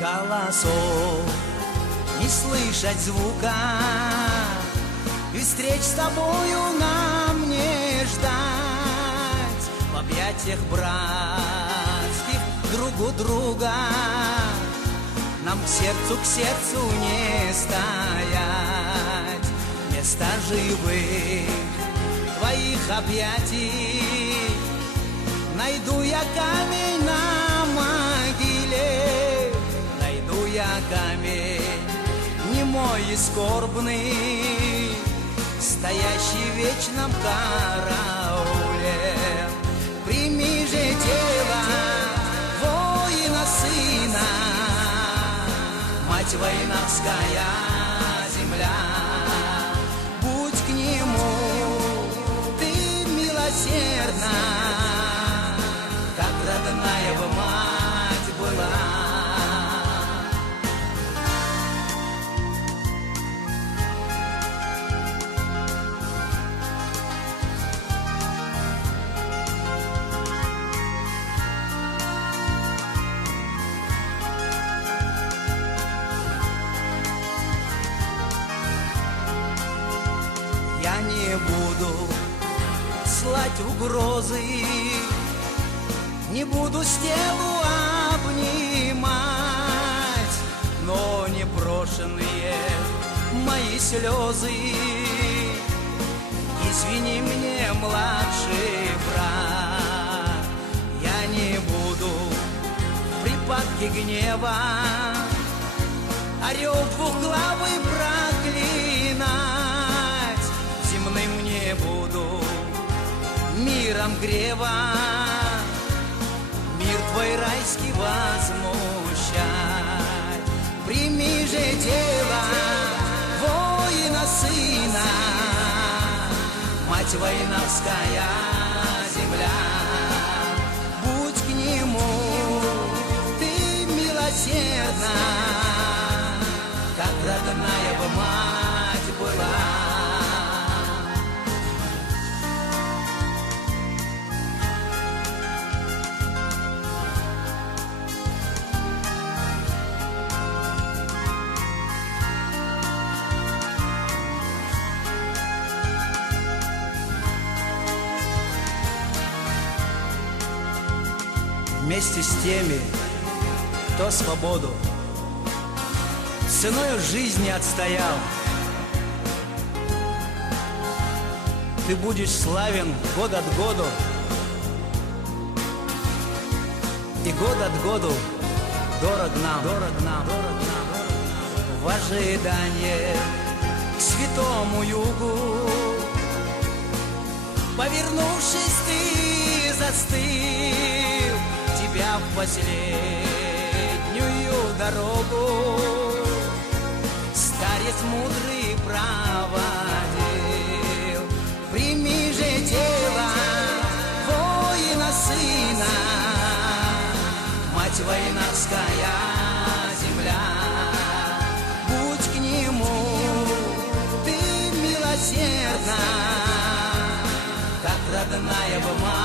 Голосов не слышать звука, и встреч с тобою нам не ждать. В объятиях братских друг у друга нам к сердцу не стоять. Вместо живых твоих объятий найду я камень на могиле, найду я камень немой и скорбный, стоящий в вечном карауле. Прими же тело воина сына, мать воиновская земля, будь к нему ты милосердна, как родная бы мать была. Я не буду слать угрозы, не буду стелу обнимать, но непрошенные мои слезы извини мне, младший брат. Я не буду в припадке гнева орел двухглавый проклинать, земным не буду миром грева мир твой райский возмущать. Прими же тело воина сына, мать воиновская земля, будь к нему ты милосердна, как родная бы мать была. Вместе с теми, кто свободу ценою жизни отстоял, ты будешь славен год от году, и год от году дорог нам, в ожидании к святому югу. Повернувшись, ты застыл, тебя в последнюю дорогу старец мудрый проводил. Прими же тело воина сына, мать воиновская земля, будь к нему ты милосердна, как родная бы мать.